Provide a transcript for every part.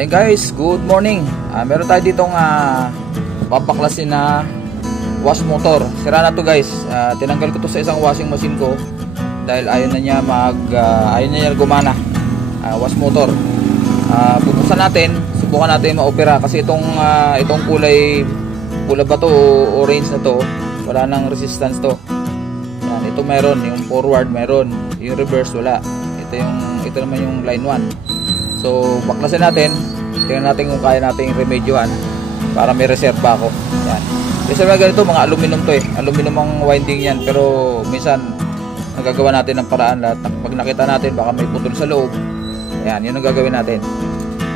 Ayun guys, good morning. Meron tayo ditong papaklasin na wash motor. Sira na to guys. Tinanggal ko to sa isang washing machine ko dahil ayaw na niya gumana. Wash motor. Bubuksan natin, subukan natin ma-opera kasi itong pula ba to o orange na to, wala nang resistance to. Yan, ito meron, yung forward meron, yung reverse wala. Ito naman yung line 1. So, baklasin natin. Tingnan natin kung kaya nating remedyohan para may reserva ako. Yan. Reserva ganito, mga aluminum to eh. Aluminum ang winding yan. Pero minsan, nagagawa natin ng paraan lahat. Pag nakita natin, baka may putol sa loob. Yan, yun ang gagawin natin.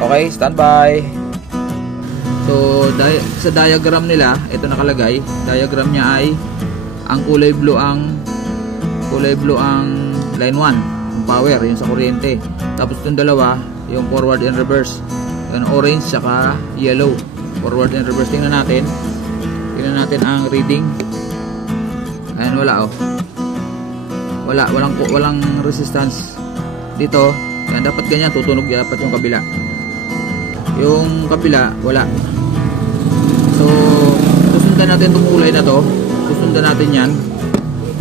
Okay, standby. So, sa diagram nila, ito nakalagay. Diagram niya ay ang kulay blue ang line 1. Ang power, yun sa kuryente. Tapos itong dalawa, yung forward and reverse, yung orange saka yellow, forward and reverse. Tingnan natin ang reading. Ayan, wala walang resistance dito. Yan, dapat ganyan tutunog, dapat yung kabila wala. So susundan natin itong kulay na to, susundan natin yan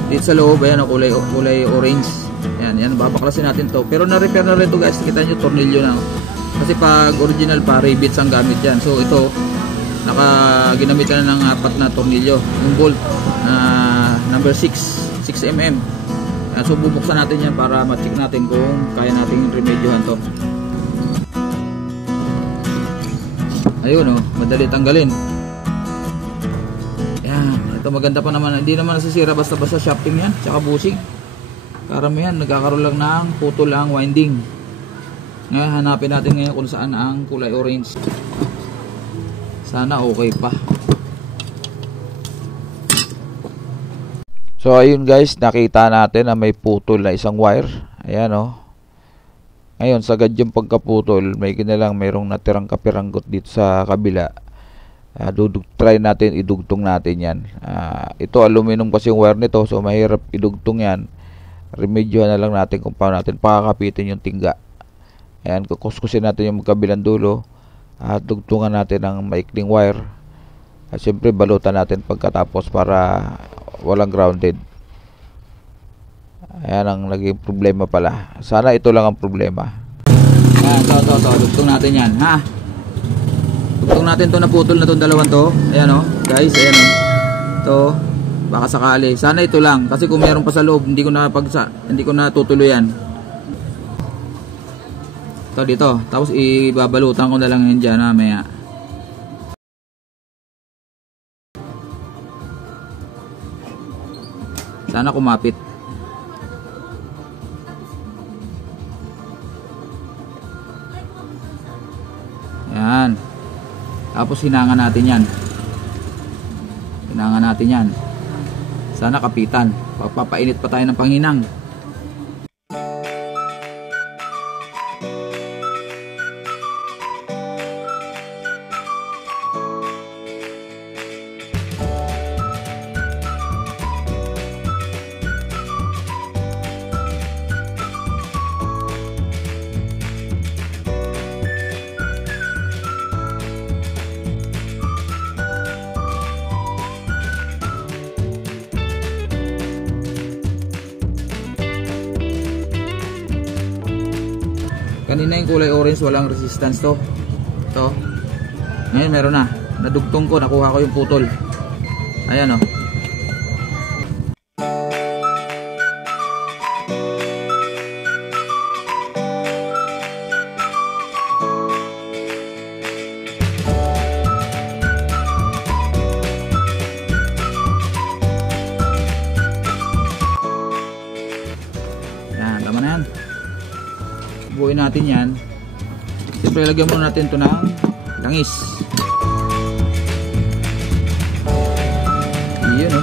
dito sa loob. Ayan, kulay orange. Yan, babaklasin natin to. Pero na-repair na rin to guys. Kita nyo, tornilyo na. Kasi pag original pa, rivets ang gamit yan. So ito, ginamit na ng 4 na tornilyo. Yung bolt, number 6mm. So bubuksan natin yan para ma-check natin kung kaya natin remedyohan to. Ayun madali tanggalin. Yan, ito maganda pa naman. Hindi naman nasisira basta-basta shafting yan, tsaka bushing. Karamihan nagkakaroon lang ng putol ang winding. Ngayon hanapin natin ngayon kung saan ang kulay orange. Sana okay pa. So ayun guys, nakita natin na may putol na isang wire. Ayan Ngayon sagad yung pagkaputol, may kinalang mayroong natirang kapiranggot dito sa kabila. Try natin, idugtong natin yan. Ito aluminum kasi yung wire nito, so mahirap idugtong yan. Remedyohan na lang natin kung paano natin pakakapitin yung tingga. Ayan, kukuskusin natin yung kabilang dulo at dugtungan natin ng maikling wire. At syempre balutan natin pagkatapos para walang grounded. Ayan ang naging problema pala. Sana ito lang ang problema. Ayan, dugtong natin yan, ha? Dugtong natin to, naputol na tong dalawang to. Ayan guys, ayan to. Baka sakali. Sana ito lang. Kasi kung meron pa sa loob, hindi ko na tutuloyan. Ito dito. Tapos ibabalutan ko na lang yan dyan mamaya. Sana kumapit. Yan. Tapos hinangan natin yan. Sana kapitan. Papainit pa tayo ng panghinang. Kanina yung kulay orange walang resistance to. Ngayon meron na. Nadugtong ko, nakuha ko yung putol. Ayan Yan, tama na yan. Buuin natin yan. Siyempre lagyan muna natin ito ng langis. Iyon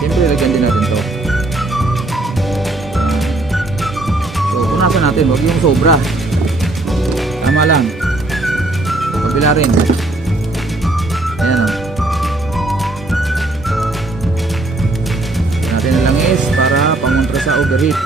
Siyempre lagyan din natin ito. So punasan natin, huwag yung sobra. Tama lang. Kabila rin. Ayan lagyan natin ng langis para pangontra sa overheat.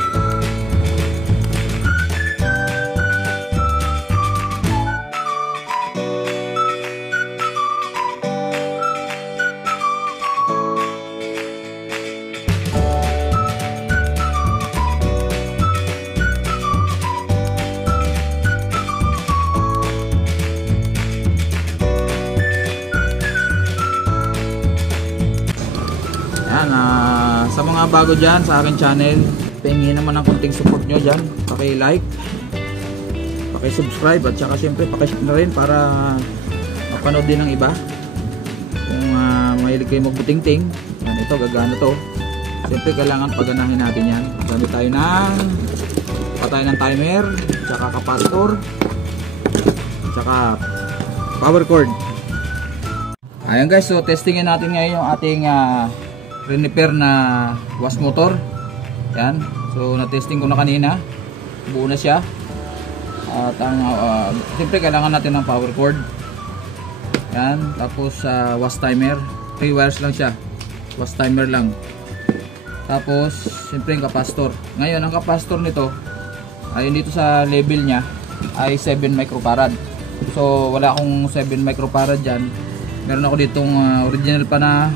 mga bago dyan sa aking channel, pahingin naman ng konting support nyo dyan. Paki-like, paki-subscribe, at saka syempre paki-share na rin para mapanood din ng iba. Kung mahilig kayo magbuting-ting, yan, ito gagana to. Syempre kailangan paganahin natin yan. Gamit tayo ng patay ng timer, tsaka capacitor, tsaka power cord. Ayan guys, so testingin natin ngayon yung ating repair na wash motor. Yan, so na-testing ko na kanina, buo na siya. At siyempre kailangan natin ng power cord. Yan, tapos wash timer, 3 wires lang siya, wash timer lang. Tapos siyempre yung capacitor. Ngayon ang capacitor nito ay dito sa level nya ay 7 microfarad. So wala akong 7 microfarad dyan. Meron ako ditong original pa na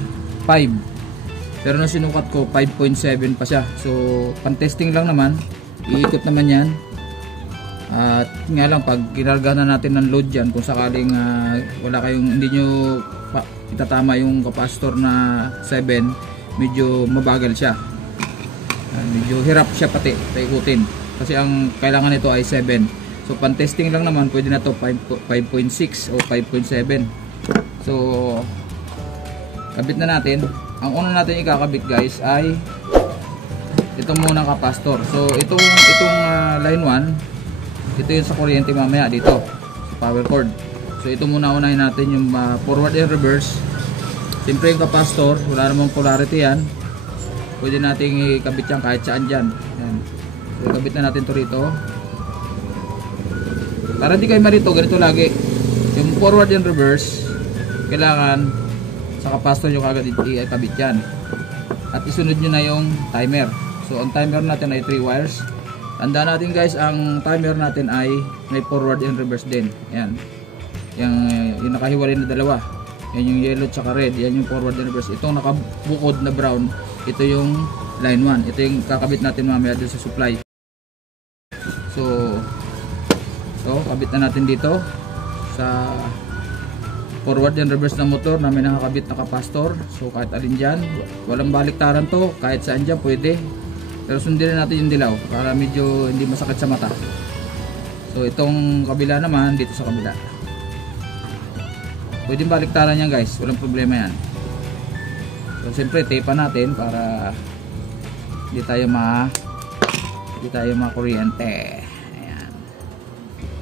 5, pero na sinukat ko 5.7 pa siya. So pan-testing lang naman, iikot naman yan. At nga lang pag kinarga na natin ng load dyan, kung sakaling wala kayong, hindi nyo itatama yung capacitor na 7, medyo mabagal siya, medyo hirap siya pati paikutin, kasi ang kailangan nito ay 7. So pan-testing lang naman, pwede na to 5.6 o 5.7. So kabit na natin. Ang una natin ikakabit guys ay ito muna capacitor. So itong line 1, ito yung sa kuryente mamaya dito sa power cord. So ito muna unahin natin yung forward and reverse. Siyempre yung capacitor, wala namang polarity yan, pwede nating ikabit yan kahit saan dyan. Yan. So ikabit na natin to rito para di kayo marito. Ganito lagi yung forward and reverse, kailangan sa capacitor nyo kagad ikabit yan. At isunod nyo na yung timer. So ang timer natin ay 3 wires. Tandaan natin guys, ang timer natin ay may forward and reverse din. Yan, yung nakahiwalay na dalawa, yan yung yellow tsaka red, yan yung forward and reverse. Itong nakabukod na brown, ito yung line 1. Ito yung kakabit natin mamaya dun sa supply. So kabit na natin dito sa forward and reverse na motor na may nakakabit na capacitor. So kahit alin dyan, walang baliktaran to, kahit saan dyan pwede. Pero sundin natin yung dilaw para medyo hindi masakit sa mata. So itong kabila naman, dito sa kabila, pwedeng baliktaran yan guys, walang problema yan. So siyempre tape natin para hindi tayo makuryente. Ayan.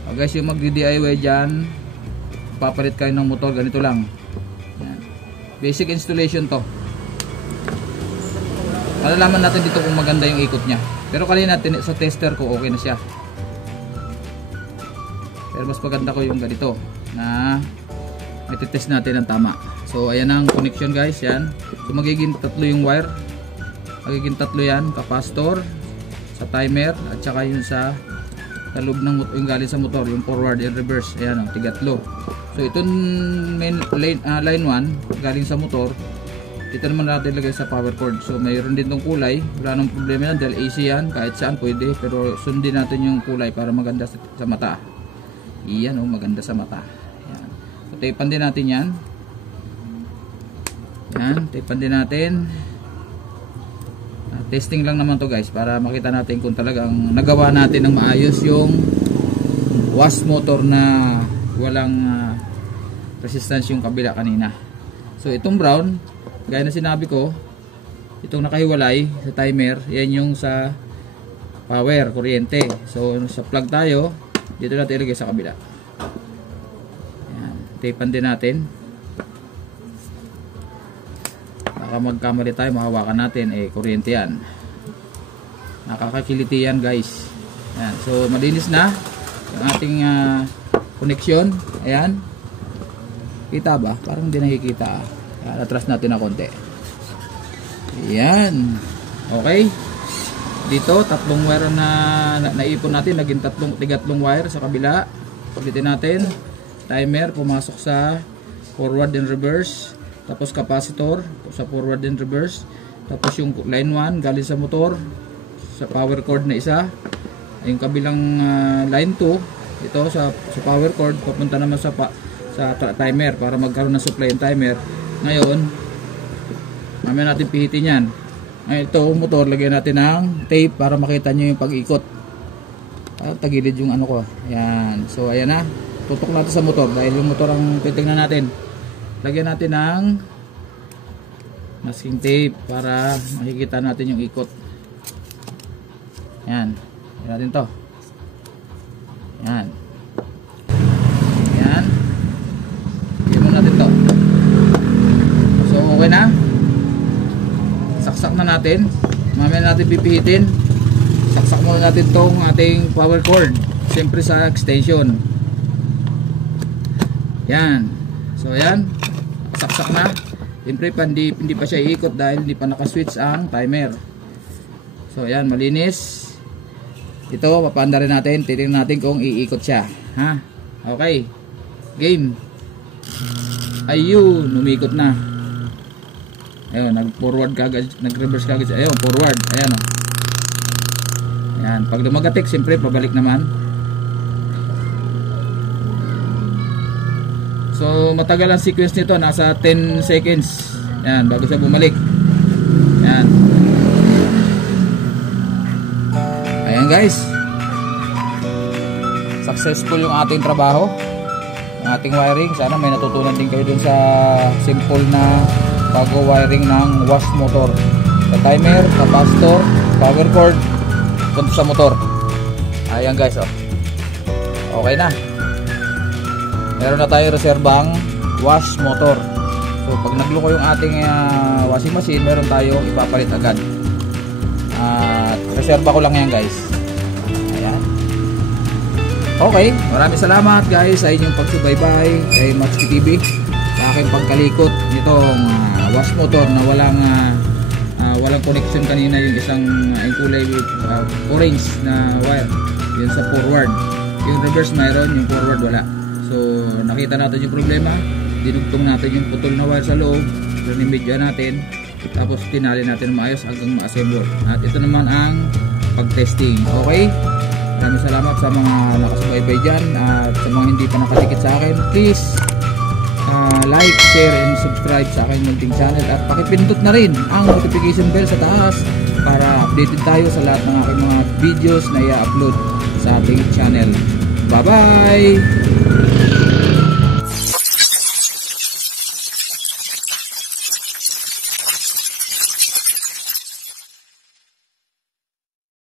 O guys, yung mag-DIY dyan, papalit kayo ng motor, ganito lang. Ayan. Basic installation to. Malalaman natin dito kung maganda yung ikot nya. Pero kanina sa tester ko okay na siya. Pero mas maganda ko yung ganito na may test natin ng tama. So ayan ang connection guys, yan. So magiging tatlo yung wire. Magiging tatlo yan, capacitor, sa timer, at saka yung sa loob ng motor, yung galing sa motor, yung forward and reverse. Ayan, tigatlo. So itong main line 1 galing sa motor, ito naman natin lagay sa power cord. So mayroon din tong kulay, wala nang problema yan dahil AC yan, kahit saan pwede, pero sundin natin yung kulay para maganda sa mata. Iyan maganda sa mata. Ayan. So tapean din natin yan. Yan, tapean din natin. Testing lang naman to guys para makita natin kung talagang nagawa natin ng maayos yung wash motor na walang resistance yung kabila kanina. So itong brown, gaya na sinabi ko, itong nakahiwalay sa timer, yan yung sa power, kuryente. So sa plug tayo, dito natin ilagay sa kabila. Ayan, tapean din natin. Baka magkamali tayo, mahawakan natin, kuryente yan. Nakakakiliti yan guys. Ayan, so malinis na yung ating connection. Ayan, kita ba? Parang hindi nakikita. Atras natin na konti. Ayan, okay. Dito tatlong wire na naipon natin, naging tigatlong wire sa kabila. Ulitin natin, timer pumasok sa forward and reverse, tapos capacitor sa forward and reverse, tapos yung line 1 galing sa motor sa power cord na isa, yung kabilang line 2 ito sa power cord papunta naman sa timer para magkaroon ng supply yung timer. Ngayon mamaya natin pihitin yan Ito motor, lagyan natin ng tape para makita nyo yung pag-ikot. Tagilid yung ano ko. Ayan. So ayan na. Tutok natin sa motor dahil yung motor ang titignan natin. Lagyan natin ng masking tape para makikita natin yung ikot. Ayan. Lagyan natin to. Ayan. Ayan. Lagyan natin to. So okay na. Saksak na natin. Mamaya natin pipihitin. Saksak muna natin tong ating power cord. Siyempre sa extension. Yan. So ayan. Saksak na. Siyempre hindi pa siya iikot dahil hindi pa naka-switch ang timer. So ayan, malinis. Ito papaanda rin natin. Titingnan natin kung iikot siya. Ha? Okay. Game. Ayun, umikot na. Ayun, nag-forward kagad, nag-reverse kagad. Ayun, forward. Ayan o. Ayan, pag lumagatik, siyempre pabalik naman. So, matagal ang sequence nito. Nasa 10 seconds. Ayan, bago siya bumalik. Ayan. Ayan guys. Successful yung ating trabaho. Yung ating wiring. Sana may natutunan din kayo dun sa simple na bago wiring ng wash motor. Sa timer, capacitor, power cord, punto sa motor. Ayan guys, oh. Okay na. Meron na tayo reserbang wash motor. So pag nagluko yung ating washing machine, meron tayo ipapalit agad. At reserba ko lang yan guys. Ayan. Okay, maraming salamat guys sa inyong pagsubaybay kay Matsuki TV sa aking pagkalikot nitong wash motor na walang connection kanina. Yung isang kulay orange na wire, yun sa forward. Yung reverse mayroon, yung forward wala. So nakita natin yung problema, dinugtong natin yung putol na wire sa loob, rinimedya natin, tapos tinali natin maayos hanggang ma-assemble. At ito naman ang pag-testing. Okay, maraming salamat sa mga nakasubaybay dyan. At sa mga hindi pa nakadikit sa akin, please like, share, and subscribe sa aking munting channel. At pakipindot na rin ang notification bell sa taas para updated tayo sa lahat ng aking mga videos na i-upload sa ating channel. Bye bye!